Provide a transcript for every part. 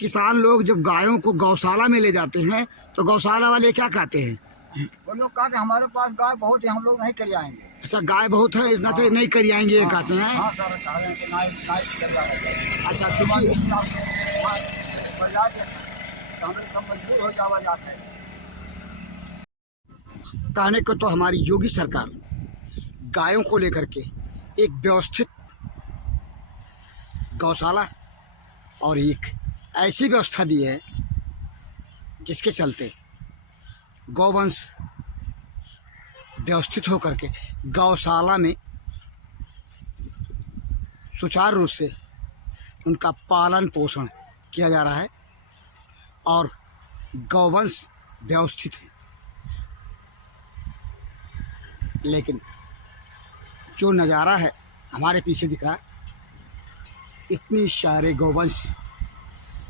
किसान लोग जब गायों को गौशाला में ले जाते हैं तो गौशाला वाले क्या कहते हैं? वो लोग कहते हैं हमारे पास गाय बहुत है, हम लोग नहीं कर आएंगे। ऐसा गाय बहुत है, इतना तो नहीं कर आएंगे ये कहते हैं। हाँ सर, कह रहे हैं कि नहीं कर आएंगे। अच्छा, सुबह क्योंकि बजा के हम लोग सब मजबूर हो जावा जाते हैं। कहने को तो हमारी योगी सरकार गायों को लेकर के एक व्यवस्थित गौशाला और एक ऐसी व्यवस्था दी है जिसके चलते गौवंश व्यवस्थित होकर के गौशाला में सुचारू रूप से उनका पालन पोषण किया जा रहा है और गौवंश व्यवस्थित है। लेकिन जो नज़ारा है हमारे पीछे दिख रहा है, इतनी सारे गौवंश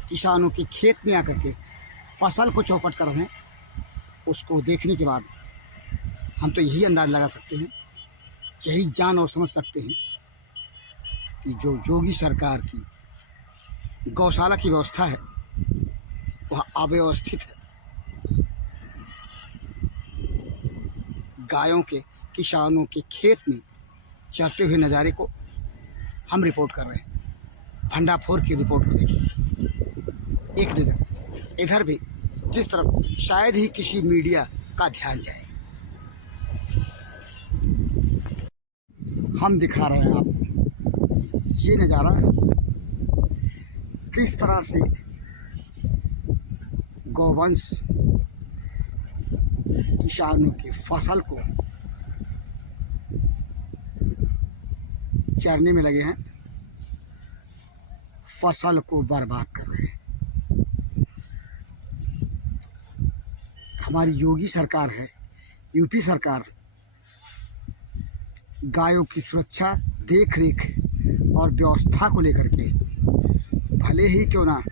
किसानों के खेत में आकर के फसल को चौपट कर रहे हैं, उसको देखने के बाद हम तो यही अंदाज़ लगा सकते हैं, यही जान और समझ सकते हैं कि जो योगी सरकार की गौशाला की व्यवस्था है वह अव्यवस्थित है। गायों के किसानों के खेत में चरते हुए नज़ारे को हम रिपोर्ट कर रहे हैं। भंडाफोर की रिपोर्ट को देखिए, एक नज़र इधर भी, जिस तरफ शायद ही किसी मीडिया का ध्यान जाए। हम दिखा रहे हैं आपको ये नज़ारा, किस तरह से गौवंश किसानों की फसल को चरने में लगे हैं, फसल को बर्बाद कर रहे हैं। हमारी योगी सरकार है, यूपी सरकार, गायों की सुरक्षा, देख रेख और व्यवस्था को लेकर के भले ही क्यों ना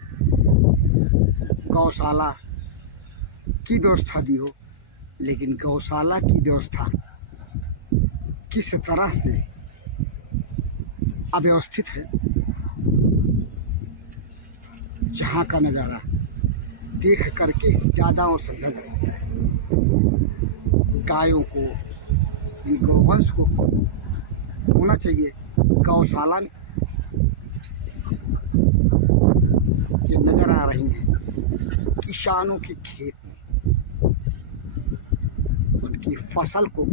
गौशाला की व्यवस्था दी हो, लेकिन गौशाला की व्यवस्था किस तरह से अव्यवस्थित है, जहाँ का नज़ारा देख करके ज़्यादा और समझा जा सकता है। गायों को, इन गौवंश को होना चाहिए गौशाला में। ये नज़र आ रही हैं किसानों के खेत में उनकी फसल को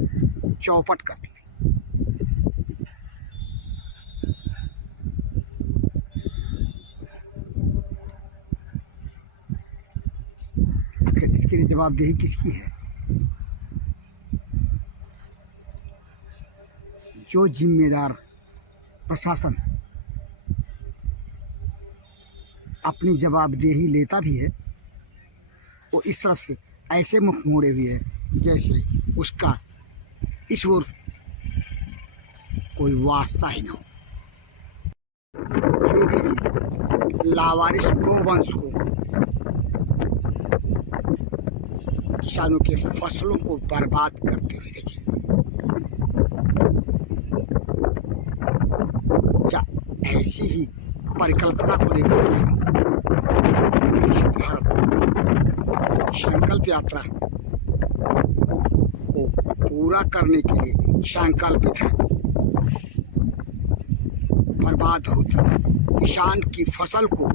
चौपट करती हुई। आखिर इसके लिए जवाबदेही किसकी है? जो जिम्मेदार प्रशासन अपनी जवाबदेही लेता भी है, वो इस तरफ से ऐसे मुख मोड़े हुए है जैसे उसका इस ओर कोई वास्ता ही ना हो। योगी जी लावारिस गौवंश को, किसानों के फसलों को बर्बाद करते हुए देखिए। क्या ऐसी ही परिकल्पना को लेकर के भारत संकल्प यात्रा को पूरा करने के लिए संकल्पित है? बर्बाद होती किसान की फसल को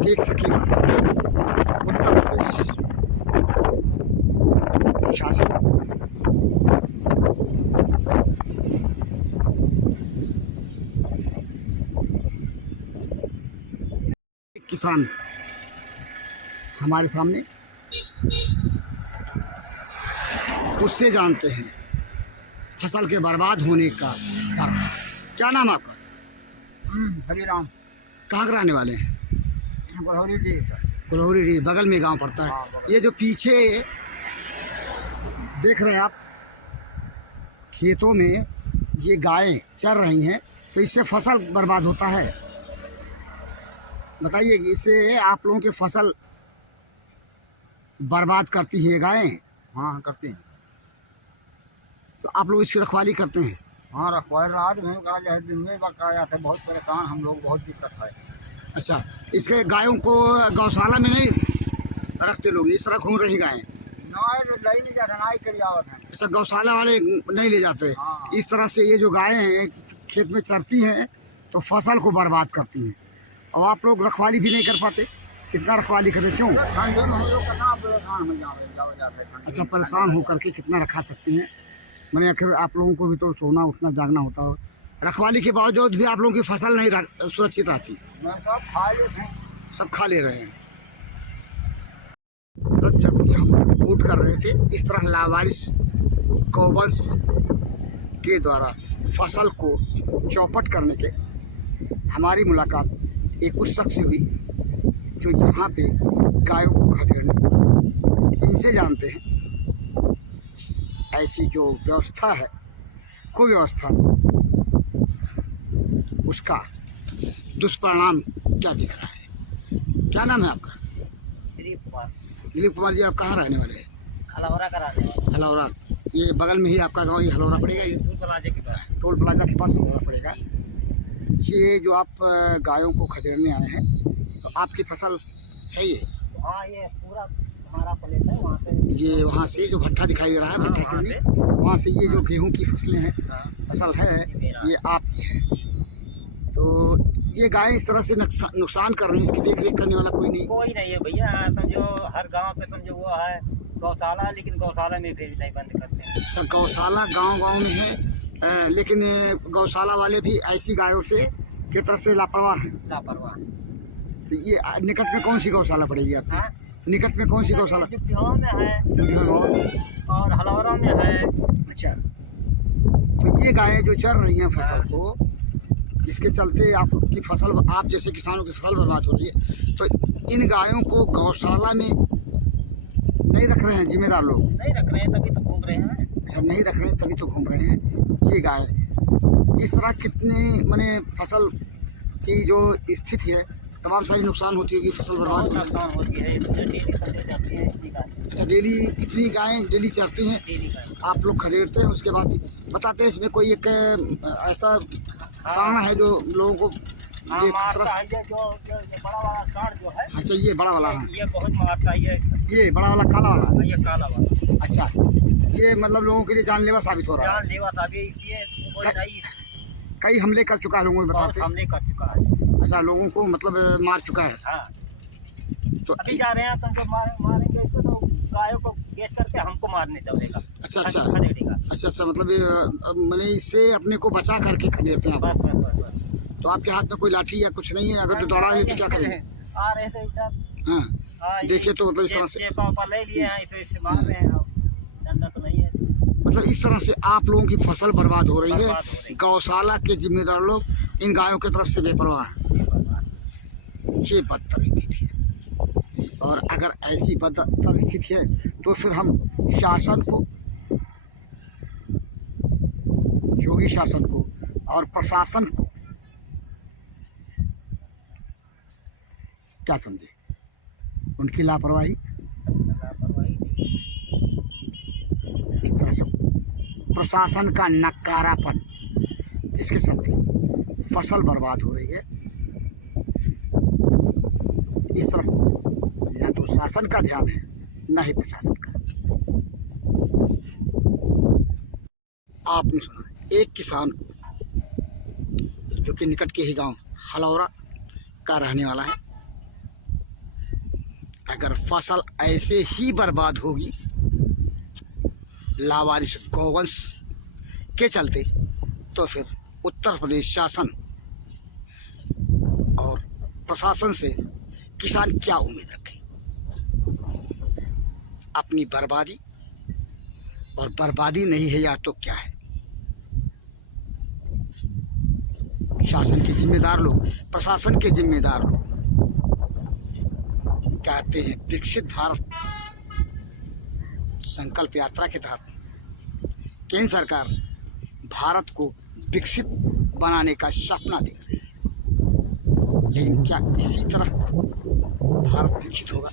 देख सकेगा उत्तर प्रदेश शासन। किसान हमारे सामने, उससे जानते हैं फसल के बर्बाद होने का कारण। क्या नाम आपका? हरिराम। कहाँ के रहने वाले हैं? कुल्हौरी डी, बगल में गांव पड़ता है। ये जो पीछे देख रहे हैं आप, खेतों में ये गायें चर रही हैं, तो इससे फसल बर्बाद होता है। बताइए, इससे आप लोगों की फसल बर्बाद करती है गायें? हाँ करती हैं। तो आप लोग इसकी रखवाली करते हैं? हाँ रखवाल रात में कहा जाए दिन में कहा जाता है, बहुत परेशान हम लोग, बहुत दिक्कत है। अच्छा, इसके गायों को गौशाला में नहीं रखते लोग, इस तरह घूम रही गायें? ना ले जाता ना करी आवत है। ऐसा गौशाला वाले नहीं ले जाते? हाँ। इस तरह से ये जो गायें हैं खेत में चरती हैं तो फसल को बर्बाद करती हैं, और आप लोग रखवाली भी नहीं कर पाते। कितना रखवाली करें, क्यों? ठंडे में हम लोग कितना परेशान हो जाते हैं। अच्छा, परेशान होकर के कितना रखा सकते हैं? मैंने आखिर आप लोगों को भी तो सोना उठना जागना होता हो, रखवाली के बावजूद भी आप लोगों की फसल नहीं सुरक्षित रहती। मैं सब खा लेते हैं। सब खा ले रहे हैं। तब जबकि हम रिपोर्ट कर रहे थे, इस तरह लावारिस गौवंश के द्वारा फसल को चौपट करने के हमारी मुलाकात एक उस शख्स से हुई जो यहाँ पे गायों को खदेड़ने, इनसे जानते हैं ऐसी जो व्यवस्था है, कुव्यवस्था, उसका दुष्परिणाम क्या दिख रहा है। क्या नाम है आपका? दिलीप कुमार जी। आप कहाँ रहने वाले हैं? हलौरा करा दे। हलौरा, ये बगल में ही आपका गांव, ये हलौरा पड़ेगा? ये टोल प्लाजा के पास हलौरा पड़ेगा। ये जो आप गायों को खदेड़ने आए हैं, तो आपकी फसल है ये? हाँ, ये पूरा हमारा प्लेट है। वहाँ पे ये वहाँ से जो भट्टा दिखाई दे रहा है, भट्टा चुनी, वहाँ से ये जो गेहूं की फसलें हैं, फसल है, ये आपकी है। तो ये गायें इस तरह से नुकसान कर रही हैं, इसकी देख रेख करने वाला कोई नहीं है भैया। समझो हर गांव पे समझो वो है गौशाला, लेकिन गौशाला में फिर नहीं बंद करते हैं। सब गौशाला गांव में है, लेकिन गौशाला वाले भी ऐसी गायों से की तरफ से लापरवाह हैं। तो ये निकट में कौन सी गौशाला पड़ेगी आपकी? हाँ? निकट में कौन सी गौशाला? जुब्बियों में है और हलौरा में है। अच्छा, तो ये गायें जो चर रही हैं फसल को, जिसके चलते आपकी फसल, आप जैसे किसानों की फसल बर्बाद हो रही है, तो इन गायों को गौशाला में नहीं रख रहे हैं जिम्मेदार लोग? नहीं रख रहे हैं, तभी तो घूम रहे हैं। अच्छा, नहीं रख रहे हैं तभी तो घूम रहे हैं ये गाय। इस तरह कितनी माने फसल की जो स्थिति है, तमाम सारी नुकसान होती होगी, फसल बर्बाद होती है। नुकसान होती है, डेली खरीद जाती है। अच्छा, डेली इतनी गायें डेली चरती हैं, आप लोग खदेड़ते हैं, उसके बाद बताते हैं इसमें कोई एक ऐसा साना है जो लोगों को एक खतरा। जो बड़ा वाला साड़ जो है, अच्छा, ये बड़ा वाला है, ये बहुत मारता है। ये बड़ा वाला काला वाला? ये काला वाला। अच्छा, ये मतलब लोगों के लिए जानलेवा साबित हो रहा है। जानलेवा साबित, इसलिए कई हमले कर चुका है, लोगों में बताते हैं। हमले कर चुका है। अच्छा, लोगों को मतलब मार चुका है। हाँ, तो अभी जा रहे हैं, तुमको मारेंगे इसको, तो गायों को बेच करके हमको मारने दौड़ेगा। अच्छा अच्छा खदेड़ेगा। अच्छा, मतलब मैंने इससे अपने को बचा करके खदेड़ते हैं आप। बस। तो आपके हाथ में कोई लाठी या कुछ नहीं है? अगर तो दौड़ा ले तो क्या करेंगे? आ रहे थे इधर। हाँ, देखिए तो मतलब इस तरह से चेपा ले लिए हैं, इसे मार रहे हैं। डंडा तो नहीं है। मतलब इस तरह से आप लोगों की फसल बर्बाद हो रही है। गौशाला के जिम्मेदार लोग इन गायों की तरफ से बेपरवाह हैं। ये बदतर स्थिति है, और अगर ऐसी बदतर स्थिति है तो फिर हम शासन को, योगी शासन को और प्रशासन को क्या समझे? उनकी लापरवाही एक तरह से प्रशासन का नकारापन, जिसके चलते फसल बर्बाद हो रही है। इस तरफ न तो शासन का ध्यान है, न ही प्रशासन का। आपने सुना एक किसान को, जो कि निकट के ही गांव हलौरा का रहने वाला है, अगर फसल ऐसे ही बर्बाद होगी लावारिस गौवंश के चलते, तो फिर उत्तर प्रदेश शासन और प्रशासन से किसान क्या उम्मीद रखे? अपनी बर्बादी, और बर्बादी नहीं है या तो क्या है? शासन के जिम्मेदार लोग, प्रशासन के जिम्मेदार लोग कहते हैं विकसित भारत संकल्प यात्रा के तहत केंद्र सरकार भारत को विकसित बनाने का सपना देख रही है, लेकिन क्या इसी तरह भारत विकसित होगा?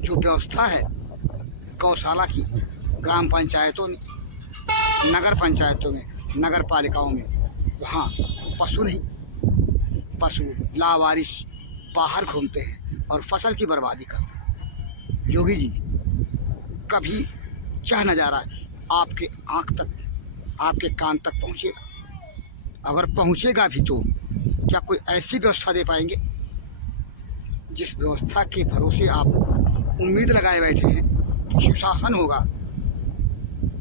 जो व्यवस्था है गौशाला की ग्राम पंचायतों में, नगर पंचायतों में, नगर पालिकाओं में वहाँ पशु नहीं, पशु लावारिस बाहर घूमते हैं और फसल की बर्बादी करते हैं। योगी जी, कभी यह नज़ारा आपके आँख तक, आपके कान तक पहुँचेगा? अगर पहुँचेगा भी तो क्या कोई ऐसी व्यवस्था दे पाएंगे जिस व्यवस्था के भरोसे आप उम्मीद लगाए बैठे हैं कि सुशासन होगा,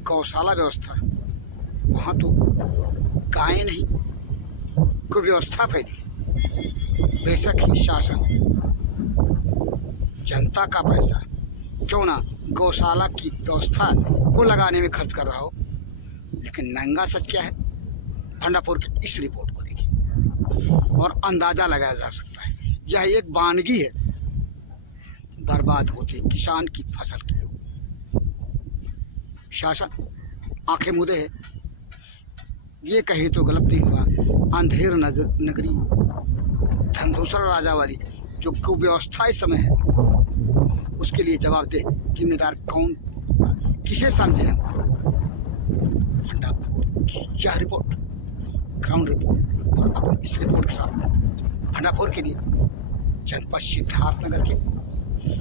गौशाला व्यवस्था, वहाँ तो गायें नहीं, कोई व्यवस्था फैली। बेशक ही शासन जनता का पैसा क्यों ना गौशाला की व्यवस्था को लगाने में खर्च कर रहा हो, लेकिन नंगा सच क्या है भंडापुर की इस रिपोर्ट को देखिए और अंदाज़ा लगाया जा सकता है। यह एक वानगी है बर्बाद होते किसान की फसल की। शासन आंखें मूंदे है, ये कहे तो गलत नहीं होगा। अंधेर नगरी, धनधूसर राजा वाली जो कुव्यवस्था इस समय है, उसके लिए जवाबदेह जिम्मेदार कौन, किसे समझे हम? भंडापुर की यह रिपोर्ट, ग्राउंड रिपोर्ट, और अपनी इस रिपोर्ट के साथ भंडापुर के लिए जनपद सिद्धार्थनगर के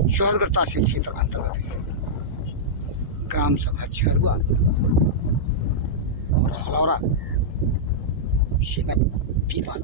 चौहदगढ़ तहसील क्षेत्र अंतर्गत स्थित ग्राम सभा झरुआ और हलौरा, पीपल